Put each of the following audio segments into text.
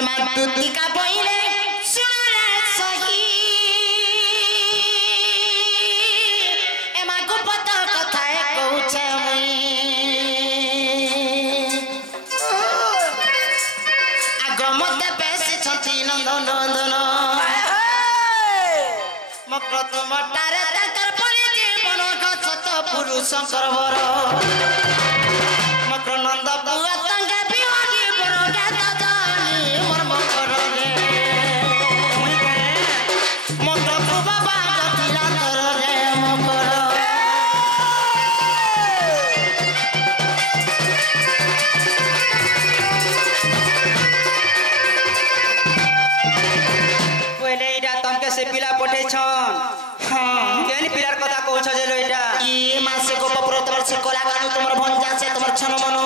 एमा दुतिका बहिले सुनरे सही एमा को पता कथा कहूछ मुई आगमते बेसी छथि नंदन नंदन मकर तुम तारे तकर परि जीवन गछत पुरुष करवर मकर नंद बुआ संगे बिहारी बरोडा दादानी मोर मकर रे मकर बुआ बाग तिला तर रे मकर पहले इडा तमके से पिला पठे छन हां केन पिलार कथा कहछ जे लोइटा ई मासे को पपर तमर से कोला कानु तमर भंजा से तमर छन मन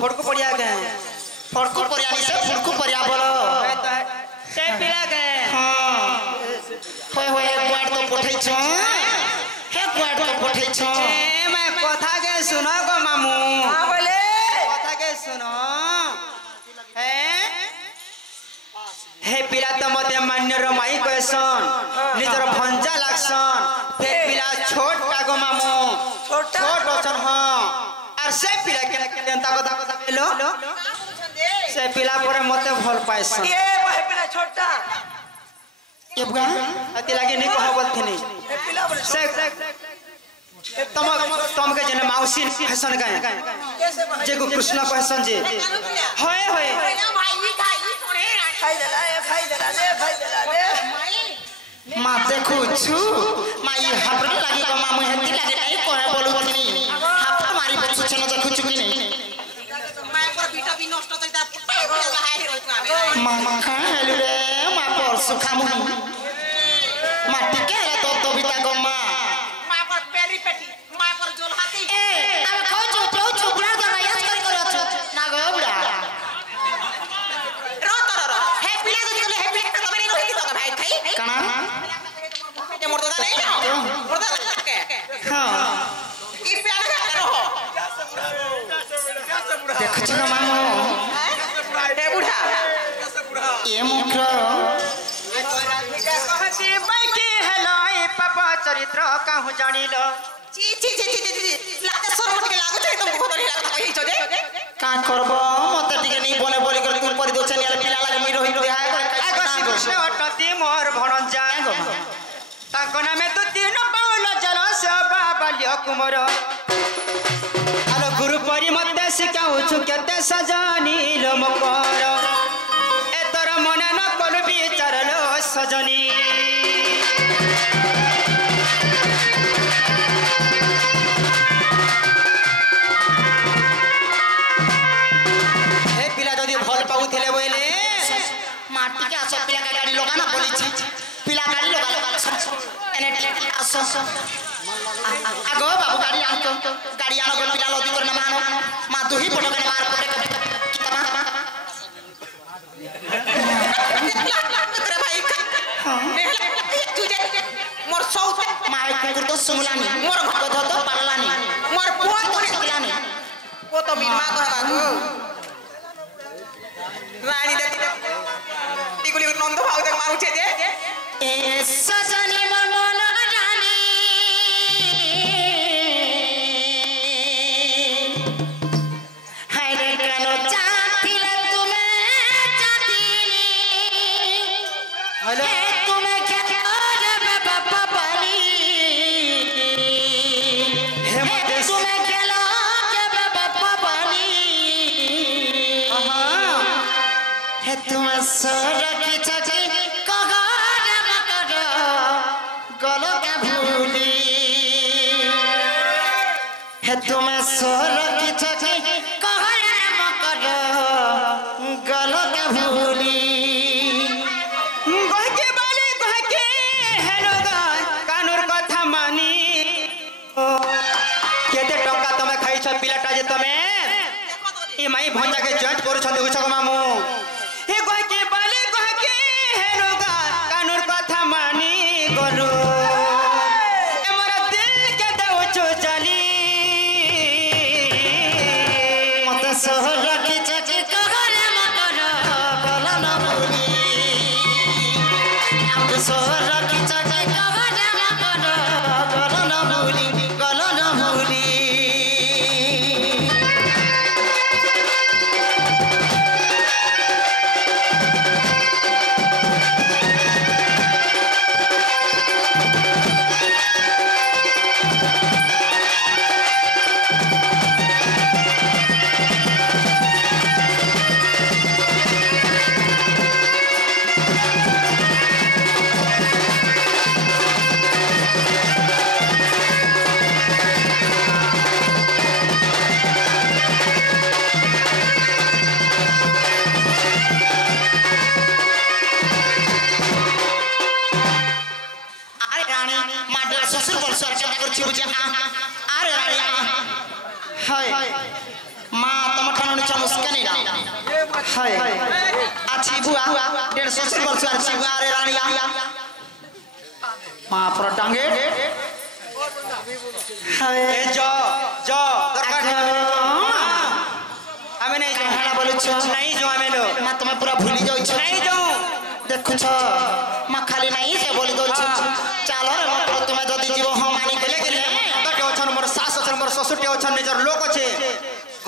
फड़को पड़िया के फड़को परिया नि से फड़को परिया बोलो से पिला के हां होय होय क्वाड तो पठै छ हे क्वाड तो पठै छ ए मैं कथा के सुनो गो मामू हां बोले कथा के सुनो हे पिला तो मते मान्य रमाई कहसन निजर भंजा लागसन फे पिला छोट कागो मामू छोट अछन हां आर से पिला के केनता कथा कहलो से पिला परे मते भल पाइसन ए भाई पिला छोटा ए बुआ अति लागे नहीं कह बोलथिनी ए पिला बोले से तम के जने माउसी हसन का कैसे भाई जे को कृष्ण कहसन जे होय होय खाई देला दे मा देखु छु माई हापर लागि को मामु हेती लागि नै कोहे बोलु बनी हापर मारी बच्चु छन देखु छु कि नै मायकर बिटा भी नष्ट त बाहिर होइछ आमे मामा खा हेलु रे मा परसु खामु माटी के रे तो बिता को मा मायकर पेरी पेटी मायकर जोल हाथी ए अब खाउ छु तो छु बुढा कर याद कर छु ना गो बुढा रो हे पिला जति गले हे पिला त बने रोहि त भाइ खाइ कना ते मोर दादा नै मोर दादा के हां ई प्यार रहो देख छु ना मामु हे बुढा ए मुखर कहती बैठी हेलो ए पापा चरित्र काहु जानिलो ची लाते सरमट के लागो छै तुमको खबर लागत कहि छ जे का करबो मते टिके नै बोले बोले कर तू परि दोछन यार पिला लागे मै रहि बिहाय कर आगो कृष्ण अटती मोर भणन जागो ताको नामे तो तीन पाउल जल सभा बाल्य कुमार आलो गुरु परि मते सिकाउ छु केते सजनीलो मकर ए तोर मने न कोन विचारलो सजनी भल पाउथिले बोले माटी के आस पिला का गाड़ी लगाना बोली छी पिला गाड़ी लगा एने आस आगो बाबू गाड़ी आन गाड़ी आन को पिला लदी कर न मानो मा दुही पटो के मार पटे कितना रे भाई तुझे मोर सौत माय कुकुर तो सुमलानी मोर भगत तो पाललानी मोर पोत तो सकलानी वो तो मीमा कहला गो रानी देखि टिकुली नंद भाउ देख मारू छे जे ए सजनी मोर मन रानी हाय रे कानो चाहतिले तुम्हें चाहतीनी हेलो तुम्हें खेलो रे बाबा बनी हे मते तुम्हें खेलो रे बाबा बनी हे तुम्हें सर की छकी कगर मकर गलो का भूली हे तुम्हें सर की छकी कगर मकर गलो का भूली गहके बाले गहके हेलो गाय कानुर कथा मानी ओ केते टंका तमे खाइ छ पिलाटा जे तमे ई माई भंजा के जॉइंट करू छ देखु छ मामू हे गहके बाले गहके हेलो गाय कानुर कथा मानी गरु ए मोर दिल के दउ छु चली मत सहर की छकी कगर सोर की चके कवजा करो गलो न भूली गलो न भूली अच्छी बुआ 150 वर्ष अच्छी बुआ रे रानिया मां पर टांगे हाय जो दरकार हमें नहीं जो हेला बोलु छ नहीं जो हमें लो मां तुम्हें पूरा भूली जाउ छ नहीं जो देखु छ मां खाली नहीं से बोली दउ छ चलो रे मां तुम्हें जदी जीव हम मानी गेले गेले तो के अछन मोर सास अछन मोर ससुर के अछन निजर लोक अछे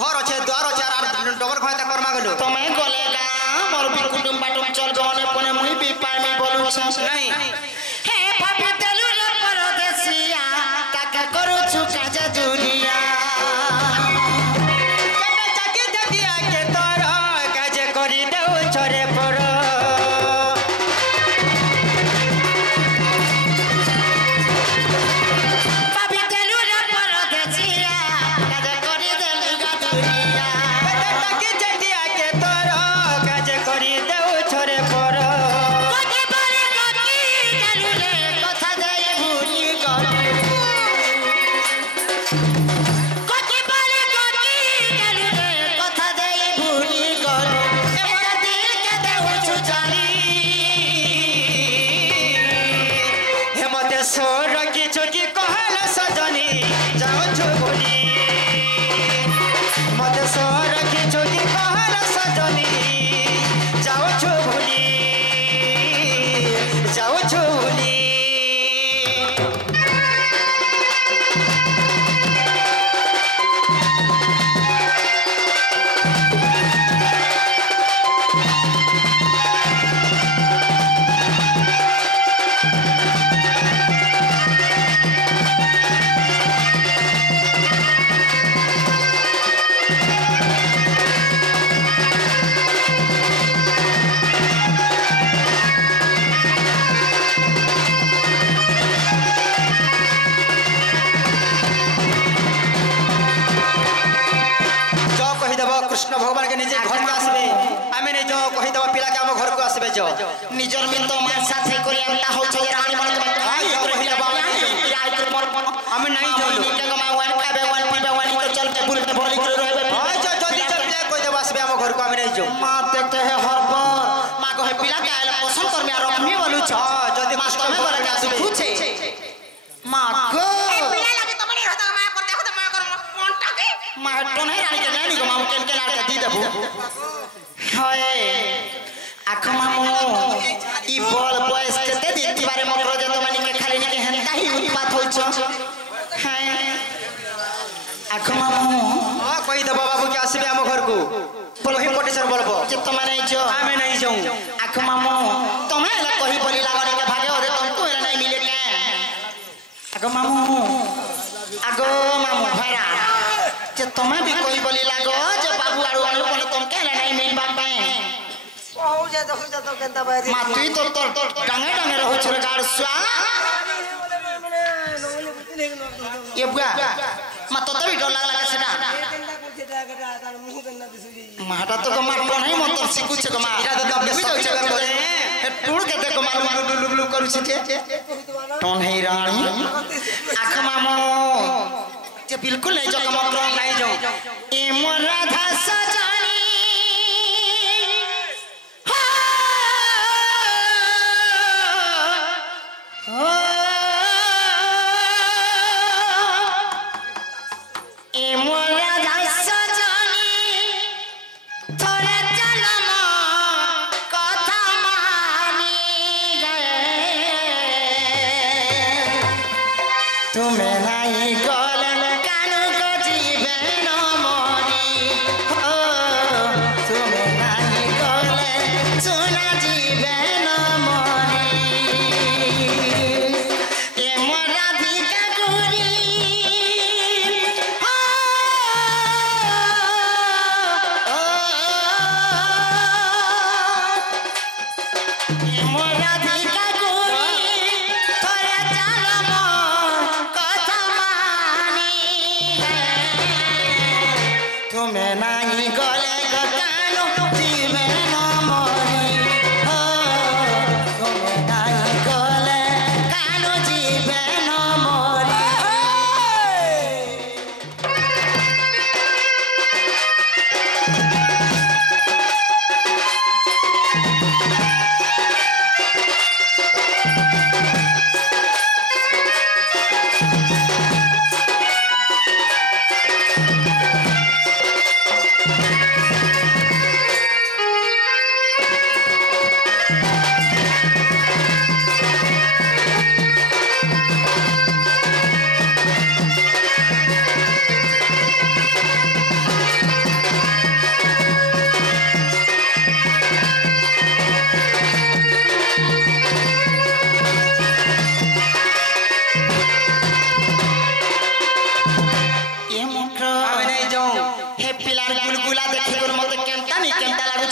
घर अछे द्वार अछे आर डबल खयता करमा गेलो तुम्हें गलेगा मोर भी कुटुंब बाटुम चल गने पने मुई भी पामी बोलु छ नहीं हे भाभी तेलु रे परदेसिया काका करू छु काजा दुनिया कटा जाके जगिया के तोर काजे करी देउ छोरे पर भाभी तेलु रे परदेसिया काजा करी देलु गा दुनिया कटा जाके जगिया के तोर काजे करी देउ छोरे पर कोके बोले कोकी तेलु रे कथा जाय भूली गली कोके बोले कोकी तेलु रे कथा जाय भूली गली एटा दिल के देउ छु जाली हे मते सोर की चोकी कहल सजनी जाओ छु बोली मते सोर की चोकी कहल सजनी जाओ छु बोली जाओ छु बोली कृष्ण भगवान के निजे घर को आसबे आमे नहीं जो कहि दबा पिला के हम घर को आसबे जो निजर में तो मां साथे कोरी अल्लाह हो छ रानी मन के हां यो कहि दबा यार के मोर हम नहीं जो के गमा वन का बे वन पीबे वन तो चल के बुल के भोली करे रहबे हां जो जल्दी चल पिला कोई दबा आसबे हम घर को आमे नहीं जो मां देखते है हर पर मां कहे पिला के आइला पसंद कर में और हम बोलू छ हां जल्दी मास्टर में बोले के आसबे पूछे मां गो पिला लगे तो मने रहता मां कर देखो तो मां कर मन टाके मां तो नहीं रानी के नहीं गमा केन के लाड़ के दी देबू हाय आखो मामू ई बल बयस केते दिन की बारे मकर जे तो मानी के खाली के हंता ही उत्पात होई छ हाय आखो मामू हां कहि दबा बाबू के आसबे हम घर को वही पटेसर बोलबो जे तुम नहीं जो आमे नहीं जाऊं आखो मामू तुम्हें ला कही बोली लागनी के भागे ओरे तुम तो नहीं मिले के आगो मामू भरा जे तुम्हें भी कोई बोली लागो जो बाबू आड़ू आड़ू बोले तुम के नहीं मिल बाटे हो जा तो केंता बारी मातुई तो डांगे डांगे रहो छरे गाड़ स्वा ये बुआ मत तो भी डर लागला के सेना माटा तो को मार नहीं मत सिकु छ को मार इरा तो अपने भी जाउ छ करे हे टूड़ के देखो मार लुलु करू छ टोन है रानी आख मामो जे बिल्कुल नहीं जो कमत नहीं जाऊ ए मोर राधा सजनी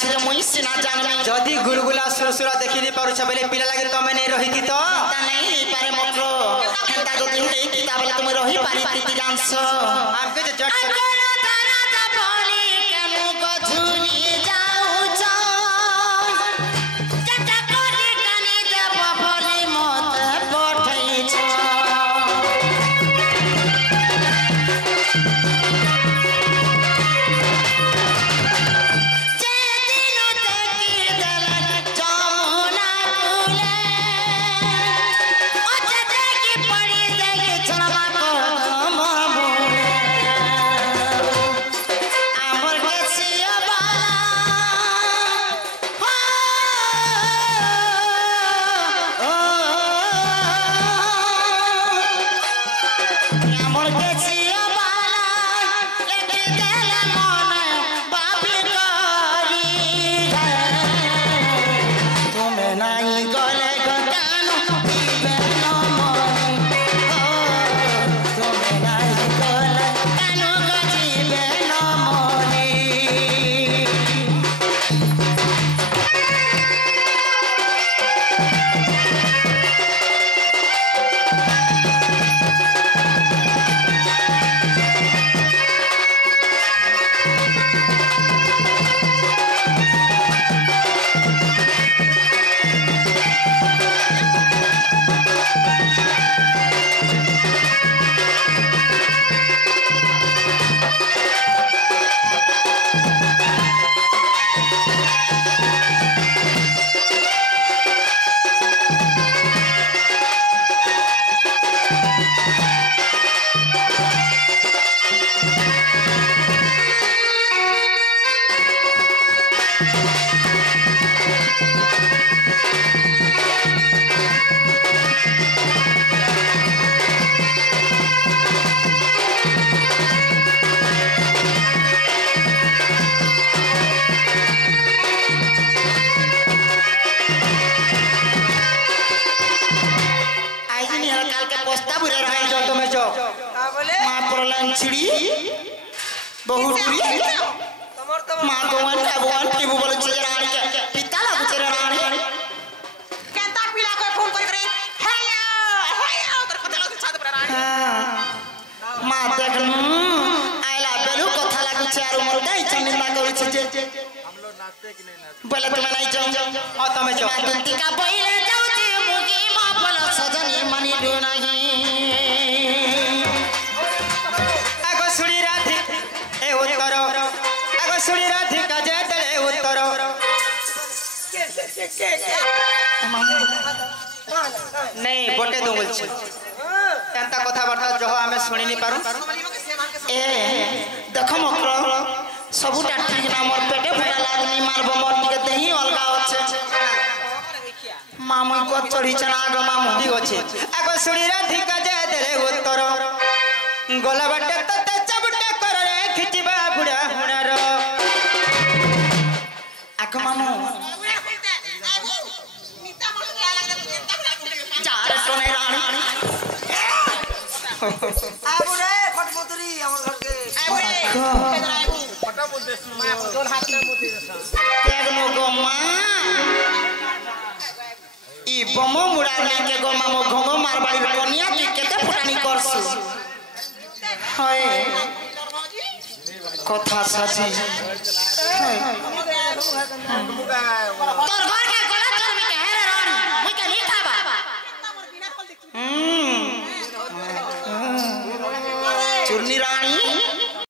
ଲାଗୁଛି ଯେ ମୁଇଁ ସିନା ଜାଣିବି जदि गुलगुला सुरसुरा देखि नहीं पारुछ बेले पिला लागे तमे नहीं रहिति तो ତା ନାଇଁ ପାରେ ମତ୍ର ହେନ୍ତା ଯଦି ହେଇକି ତା ବେଲେ ତୁମେ ରହି ପାରିତି ଜାଣିଛ हमके जे जट छिड़ी बहुत बुरी मां गोवन भगवान की वो बोले चेहरा आने के पिता लागू चेहरा आने केंता पिला को फोन कर रे हेलो हेलो तर पता लागू छाद पर रानी मां देखन आइला बेलु कथा लागू चेहरा मोर दई चनिंदा करू छे हम लोग नाचते कि नहीं नाचते बोले तुम नहीं जाओ हां तमे जाओ दुती का पहिले जाऊ जे मुगी मां बोला सजनी मनी दो नहीं सुनी राधिका जय तले उत्तर नहीं बटे दूंगल छी एंता कथा बार्ता जो हमें सुनी नहीं पारू ए देखो मक्रो सबुटा ठीक ना मोर पेटे भरा लागनी मारबो मोर टिके देही अलगा होचे मामू को चढ़ी चना आगो मामू ठीक होचे आगो सुनी राधिका जय तले उत्तर गोला बटे तते चबटे कर रे खिचबा बुढ़ा हुनर आको मामू चार टने रानी आबो रे फटफटरी हमर घर के फटाफट दे मैं दोन हाथ में मोती देखनो गो मां ई बमो मुड़ा नहीं के गो मामो घोंगो मारबाड़ी कनिया की केते फटानी करसु हाय कथा साची तोर घर के